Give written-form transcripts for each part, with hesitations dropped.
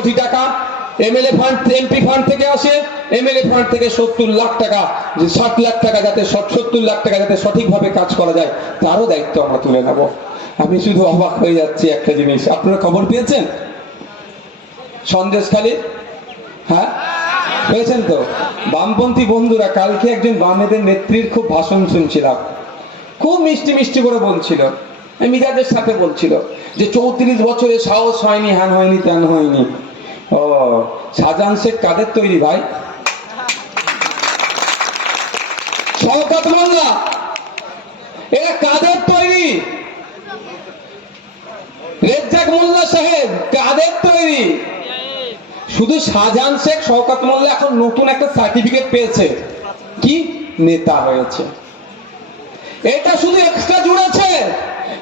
কোটি টাকা MLA fund, MP fund থেকে আসে, এমএলএ ফান্ড থেকে 70 লাখ টাকা, 60 লাখ টাকা যাতে 70 লাখ টাকা যাতে সঠিকভাবে কাজ করা যায় তারও দায়িত্ব আমরা তুলে নেব। আমি শুধু অবাক হয়ে যাচ্ছি একটা জিনিস, আপনারা খবর পেয়েছেন সন্দেশখালী? হ্যাঁ পেয়েছেন তো? বামপন্থী বন্ধুরা কালকে একজন বামেদের নেত্রীর খুব ভাষণ শুনছিলাম, খুব মিষ্টি মিষ্টি করে বলছিল, মিজাজের সাথে বলছিল যে 34 বছরে সাহস হয়নি, হ্যান হয়নি, ত্যান হয়নি। ও শাহজাহান শেখ কাদের তৈরি ভাই? শওকত মোল্লা এরা কাদের তৈরি? রেজ্জাক মোল্লা সাহেব কাদের তৈরি? শুধু শাহজাহান শেখ শওকত মোল্লা এখন নতুন একটা সার্টিফিকেট পেয়েছে, কি নেতা হয়েছে। এটা শুধু এক্সট্রা জুড়েছে।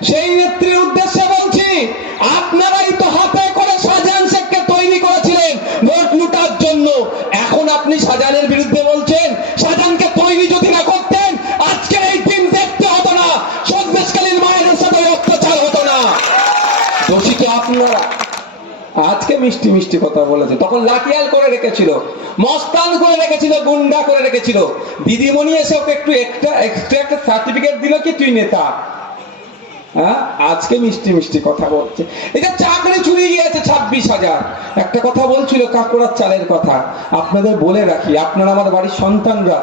সেই নেত্রীর উদ্দেশ্যে বলছি, আপনারাই তো হাতে করে শাহজাহান শেখকে তৈরি করেছিলেন ভোট লুটার জন্য। এখন আপনি শাহজাহানের বিরুদ্ধে বলছেন। শাহজাহানকে তৈরি যদি না করতেন আজকের এই দিন দেখতে হতো না, সন্দেশখালীর মায়ের সাথে অত্যাচার হতো না। দোষী তো আপনারা। আজকে মিষ্টি মিষ্টি কথা বলেছে, তখন লাঠিয়াল করে রেখেছিল, মস্তান করে রেখেছিল, গুন্ডা করে রেখেছিল। দিদিমণি এসে ওকে একটু এক্সট্রা একটা সার্টিফিকেট দিল কি তুই নেতা। হ্যাঁ আজকে মিষ্টি মিষ্টি কথা বলছে। এটা চাকরি চুরি গিয়েছে 26,000। একটা কথা বলছিল কাকড়ার চালের কথা, আপনাদের বলে রাখি, আপনারা আমার বাড়ির সন্তানরা,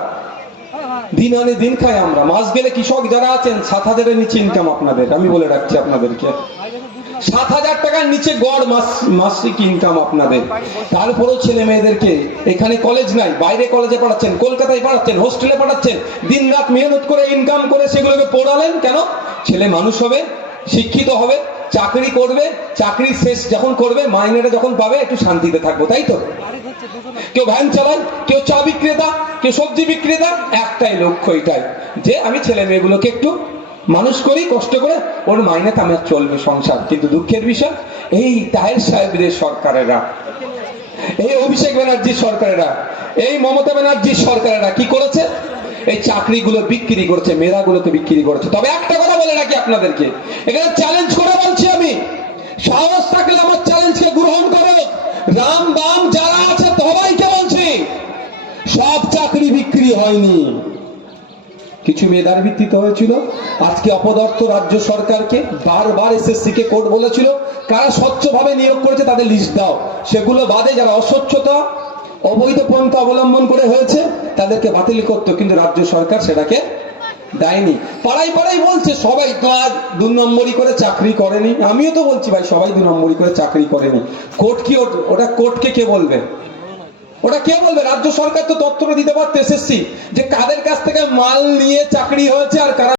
দিন আনে দিন খাই আমরা, মাস গেলে কৃষক যারা আছেন 7,000-এর নিচে ইনকাম আপনাদের, আমি বলে রাখছি আপনাদেরকে 7,000 টাকার নিচে গড় মাসিক ইনকাম আপনাদের। তারপরেও ছেলে মেয়েদেরকে এখানে কলেজ নাই, বাইরে কলেজে পড়াচ্ছেন, কলকাতায় পড়াচ্ছেন, হোস্টেলে পড়াচ্ছেন, দিন রাত মেহনত করে ইনকাম করে সেগুলোকে পড়ালেন কেন? ছেলে মানুষ হবে, শিক্ষিত হবে, চাকরি করবে, চাকরি শেষ যখন করবে মাইনেটা যখন পাবে একটু শান্তিতে থাকবো, তাই তো? কেউ ভ্যান চালায়, কেউ চা বিক্রেতা, কেউ সবজি বিক্রেতা, একটাই লক্ষ্য এটাই যে আমি ছেলে মেয়েগুলোকে একটু মানুষ করি কষ্ট করে, ওর মাইনেতে আমার চলবে সংসার। কিন্তু দুঃখের বিষয় এই তাহের সাহেবদের সরকারেরা, এই অভিষেক ব্যানার্জির সরকারেরা, এই মমতা ব্যানার্জির সরকারেরা কি করেছে? এই চাকরিগুলো বিক্রি করেছে, মেয়েরাগুলোকে বিক্রি করেছে। তবে একটা কথা বলে রাখি আপনাদেরকে, এখানে চ্যালেঞ্জ করে বলছি আমি, সাহস থাকলে আমার চ্যালেঞ্জকে গ্রহণ করো। রাম বাম যারা আছে সবাইকে বলছি, সব চাকরি বিক্রি হয়নি, কিছু মেধার ভিত্তিতে হয়েছিল। আজকে অপদর্থ রাজ্য সরকারকে বারবার এসএসসি কে কোর্ট বলেছিল কারা স্বচ্ছভাবে নিয়োগ করেছে তাদের লিস্ট দাও, সেগুলো বাদে যারা অস্বচ্ছতা অবৈধ পন্থা অবলম্বন করে হয়েছে তাদেরকে বাতিল করতো, কিন্তু রাজ্য সরকার সেটাকে দেয়নি। পাড়ায় পাড়ায় বলছে সবাই তো আর 2 নম্বরই করে চাকরি করেনি। আমিও তো বলছি ভাই সবাই 2 নম্বরই করে চাকরি করেনি। কোর্ট কি ওটা কোর্টকে কে বলবে? ওটা কে বলবে? রাজ্য সরকার তো তথ্য দিতে পারতো এসএসসি যে কাদের কাছ থেকে মাল নিয়ে চাকরি হয়েছে আর কারা